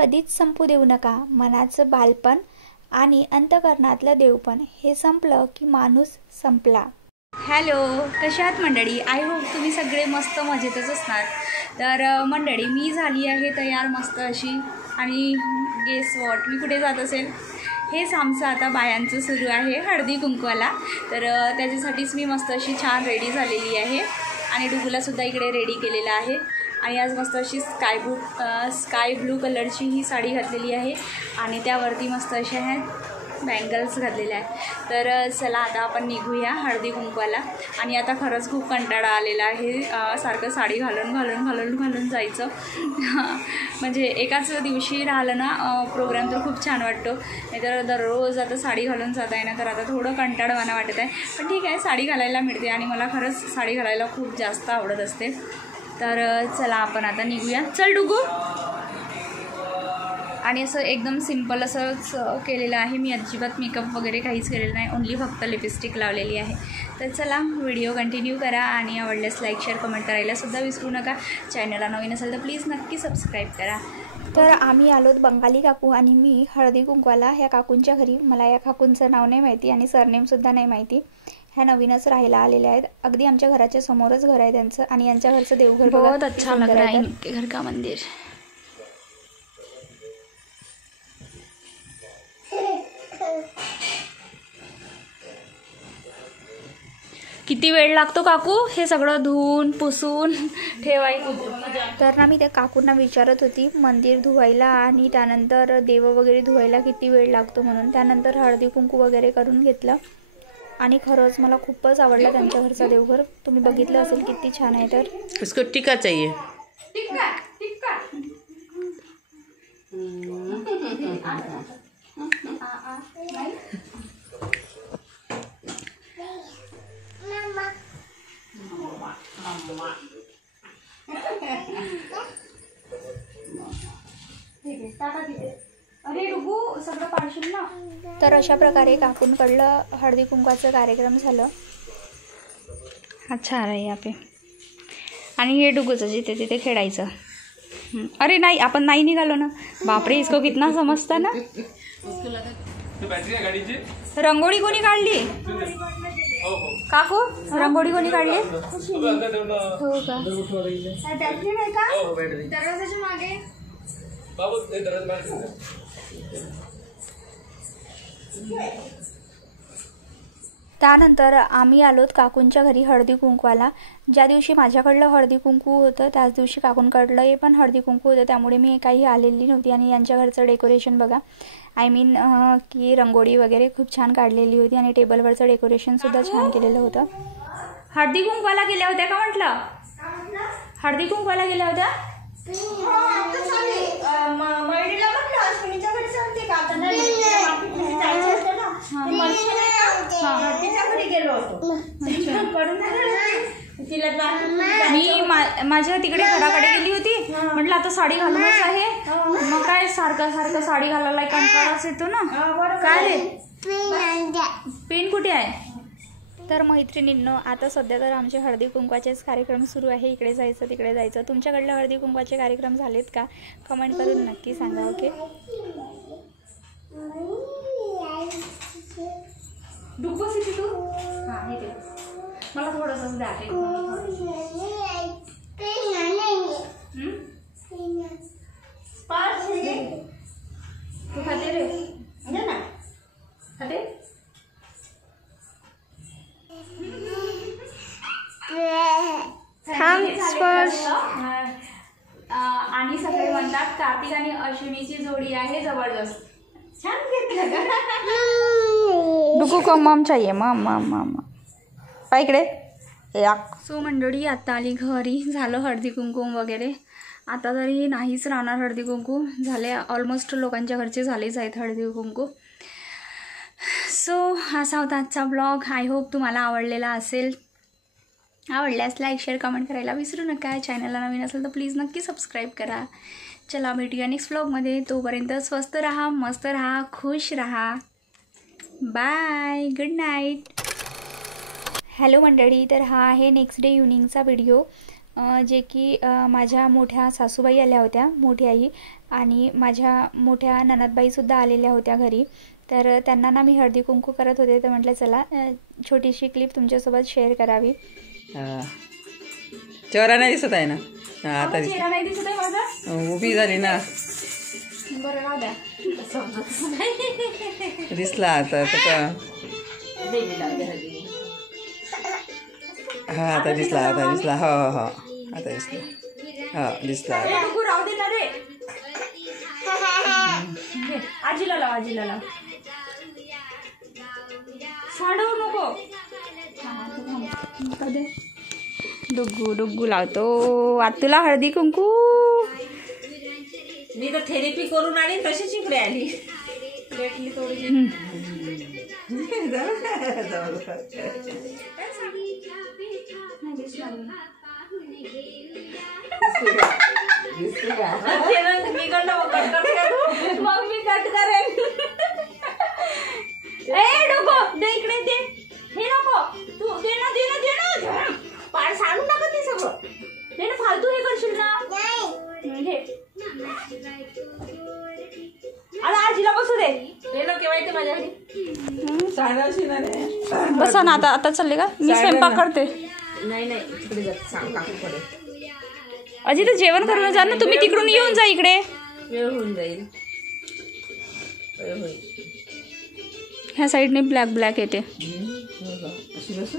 कधीच संपू देऊ नका मनाचं बालपण आणि अंतःकरणातलं देवपण. हे संपलं की माणूस संपला. हॅलो, कशा आहात मंडळी? आय होप तुम्ही सगळे मस्त मजेतच असणार. तर मंडळी, मी झाली आहे तयार मस्त अशी. आणि गेस वॉट, मी कुठे जात असेल? हेच आमचं आता बायांचं सुरू आहे हळदी कुंकवाला. तर त्याच्यासाठीच मी मस्त अशी छान रेडी झालेली आहे. आणि डुगूलासुद्धा इकडे रेडी केलेलं आहे. आणि आज मस्त अशी स्काय ब्लू कलरची ही साडी घातलेली आहे. आणि त्यावरती मस्त अशा ह्या बँगल्स घातलेल्या आहेत. तर चला आता आपण निघूया हळदी कुंकवाला. आणि आता खरंच खूप कंटाळा आलेला आहे सारखं साडी घालून जायचं. म्हणजे एकाच दिवशी राहिलं ना प्रोग्राम तर खूप छान वाटतो. नाहीतर दररोज आता साडी घालून जाता आहे ना, तर आता थोडं कंटाळवाणं वाटत आहे. पण ठीक आहे, साडी घालायला मिळते आणि मला खरंच साडी घालायला खूप जास्त आवडत असते. तर चला आपण आता निघूया. चल डुगू. आणि असं एकदम सिम्पल असंच केलेलं आहे मी. अजिबात मेकअप वगैरे काहीच केलेलं नाही, ओन्ली फक्त लिपस्टिक लावलेली आहे. तर चला व्हिडिओ कंटिन्यू करा आणि आवडल्यास लाईक शेअर कमेंट करायलासुद्धा विसरू नका. चॅनलला नवीन असेल तर प्लीज नक्की सबस्क्राईब करा. तर आम्ही आलोत बंगाली काकू आणि मी हळदी कुंकवाला ह्या काकूंच्या घरी. मला या काकूंचं नाव नाही माहिती आणि सरनेमसुद्धा नाही माहिती. ह्या नवीनच राहायला आलेल्या आहेत. अगदी आमच्या घराच्या समोरच घर आहे त्यांचं. आणि यांच्या घरचं देवघर बहुत अच्छा लग रहा है इनके घर का मंदिर. किती वेळ लागतो काकू हे सगळं धुवून पुसून ठेवायचं? तर ना मी त्या काकूंना विचारत होती मंदिर धुवायला आणि त्यानंतर देव वगैरे धुवायला किती वेळ लागतो म्हणून. त्यानंतर हळदी कुंकू वगैरे करून घेतलं. आणि खरंच मला खूपच आवडलं त्यांच्या घरचा देवघर. तुम्ही बघितलं असेल किती छान आहे. तर इसको टिक्का चाहिए. तर अशा प्रकारे काकूंकडलं हळदी कुंकवाचा कार्यक्रम झालं. अच्छा आहे यहाँ पे. आणि हे डुगूचं जिथे तिथे खेळायचं. अरे नाही, आपण नाही निघालो ना. बापरे, इसको कितना समजता ना. रंगोळी कोणी काढली काकू? रंगोळी कोणी काढली? हो का? दरवाजाच्या मागे. त्यानंतर आम्ही आलोत काकूंच्या घरी हळदी कुंकवाला. ज्या दिवशी माझ्याकडलं हळदी कुंकू होतं त्याच दिवशी काकूंकडलं हे पण हळदी कुंकू होतं. त्यामुळे मी काही आलेली नव्हती. आणि यांच्या घरचं डेकोरेशन बघा, आय मीन की रंगोळी वगैरे खूप छान काढलेली होती. आणि टेबलवरचं डेकोरेशनसुद्धा छान केलेलं होतं. हळदी कुंकवाला गेल्या होत्या का म्हटलं? हळदी कुंकवाला गेल्या होत्या? मी माझ्या तिकडे घराकडे गेली होती. म्हटलं आता साडी घालूनच आहे. मग काय सारखं साडी घालायला कंटाळाच येतो ना. काय रे, पेन कुठे आहे? तर मैत्रिणींनो, आता सध्या तर आमचे हळदी कुंकवाचेच कार्यक्रम सुरू आहे. इकडे जायचं तिकडे जायचं. तुमच्याकडले हळदी कुंकवाचे कार्यक्रम झालेत का? कमेंट करून नक्की सांगा. ओके. डुबस इथे तू. हां, हे दे मला थोडंसं द्या. तू खाते रे ना? खाते. आणि सगळे म्हणतात कार्तिक आणि अश्विनीची जोडी आहे जबरदस्त. छान घेतलं का? डुगू को मम चाहिए. मम पाय इकडे. सो मंडळी, आता आली घरी. झालं हळदी कुंकू वगैरे. आता तरी नाहीच राहणार हळदी कुंकू. झाले ऑलमोस्ट लोकांच्या घरचे झालेच आहेत हळदी कुंकू. सो असा होता आजचा ब्लॉग. आय होप तुम्हाला आवडलेला असेल. आवडल्यास लाईक शेअर कमेंट करायला विसरू नका. चॅनलला नवीन असेल तर प्लीज नक्की सबस्क्राईब करा. चला भेटूया नेक्स्ट ब्लॉगमध्ये. तोपर्यंत स्वस्त राहा, मस्त राहा, खुश राहा. Bye, good night. हॅलो मंडळी, तर हा आहे नेक्स्ट डे इव्हनिंगचा व्हिडिओ. जे की माझ्या मोठ्या सासूबाई आल्या होत्या, मोठी आई. आणि माझ्या मोठ्या ननदबाईसुद्धा आलेल्या होत्या घरी. तर त्यांना ना मी हळदी कुंकू करत होते, तर म्हटलं चला छोटीशी क्लिप तुमच्यासोबत शेअर करावी. चेहरा नाही दिसत आहे ना? आता चेहरा नाही दिसत आहे माझा, उभी झाली ना. बरं राहू द्या. दिसला आता हा, आता दिसला, आता दिसला. हो हो, आता दिसला. हा दिसला. राहू दे ना रे. आजीला लाव, आजीला लाव. साडू नको. डुग्गू डुग्गू लावतो. आता तुला हळदी कुंकू. मी तर थेरपी करून आली तशीच इकडे आली. भेटली थोडी. मग मी कट करेन. ए डोको दे इकडे, दे. हे नको तू, दे ना, दे ना, दे ना. पाड साडून टाकत ते सगळं. दे ना, फालतू हे करशील ना. घे. आता आजीला बसू दे. केव्हा येते माझ्या घरी? बसा ना. आता चालले का? मी स्वयंपाक करते. नाही तिकडे जात, सांग काकूकडे. अजी तर जेवण करून जा ना तुम्ही, तिकडून येऊन जा इकडे. वेळ होऊन जाईल. वेळ होईल. ह्या साईडने ब्लॅक ब्लॅक येते. अशी बस.